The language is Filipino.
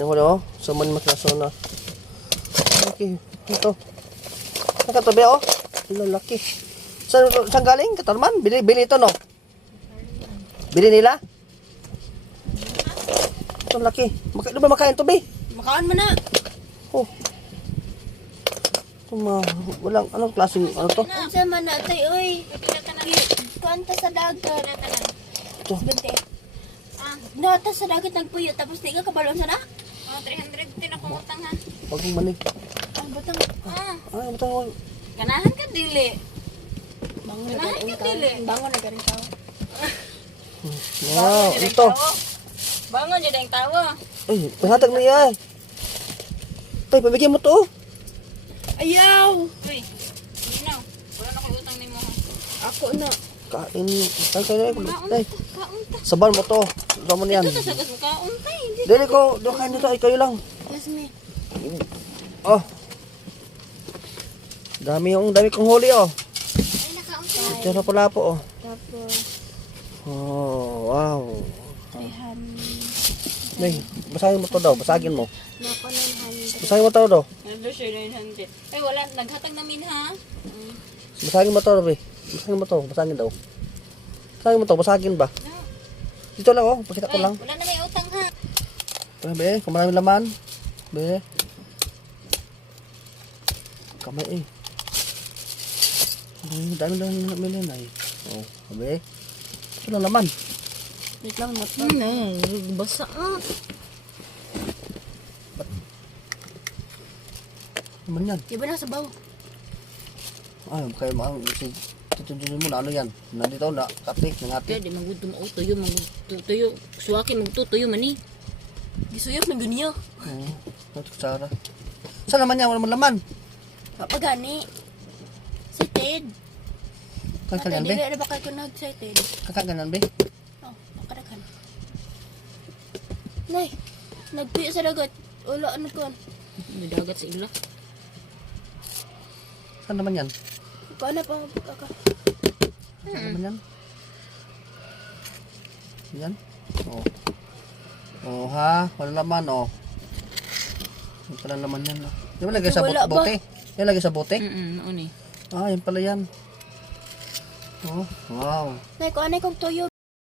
Wala, suman maklaso na. Okay, ito. Nakatabi, oh. Lalaki. Saan galing? Katarman? Bili ito, no? Bili nila? Ito, laki. Di ba makain ito, be? Makaan mo na. Oh. Ito, walang, anong klaseng, ano to? Ang sama na, tay, oy. Kuwanta sa dagat. Ito. Nata sa dagat nagpuyo, tapos di ka kabalon sa na? 300 din ako utang ha. Huwag mong manig. Ang batang. Batang. Ganahan ka dili. Bangon na garing tao. Bangon na garing tao. Wow, ito. Bangon dyan ang tawa. Ay, pahatag na yan. Tay, pabigyan mo to. Ayaw! Uy, hindi na. Wala na ko utang ni mo. Ako na. Kain. Tay. Kaunta. Saban mo to. Saban mo yan. Ito sagas mo kaunta. Hindi. Dili ko, doon kain nito. Ay, kayo lang. Yes, me. Oh. Dami kong huli, oh. Ay, nakaunta. Tira pala po, oh. Tapos, Oh, wow. 300. Nay, basagin mo to daw. Basagin mo. Nako, 900. Basagin mo to daw. Nandun siya 900. Ay, wala. Naghatag namin ha. Basagin mo to, be. Basagin mo to. Basagin daw. Basagin mo to. Basagin ba? Dito lang, oh. Pakita ko Ay, lang. wala na may utang ha. Be, kung maraming laman. Be. Kamay, eh. Ay, dami lang namin ay. Oh, be. Ito lang laman. Wait lang, not Basa ah. Naman yan. Iba na sa baw. Ay, kayo maang si tutunin mo na ano yan. Nandito na katik ng Kaya ate. di magudum o tuyo. Tuyo. Suwakin magtutuyo mani. Gisuyap na ganyan. Ito kutsara. Saan naman yan? Wala man laman. Papagani. Si Ted. Kakagan, Dili be. na ba kayo nag-excited? Kakaganan, be. Oh, makadakan. Nay, nagpuyo sa dagat. Wala, ano ko? May dagat sa ila. Saan naman yan? Paano pa kaka? Saan naman yan? Yan? Oh. Oh, ha? Wala laman, oh. Yan pala laman yan, oh. Yan ba lagay sa Wala ba? bote? Yan lagay sa bote? Noon eh. Ah, yan pala yan. Oh, wow. Nay, kung anay kong tuyo,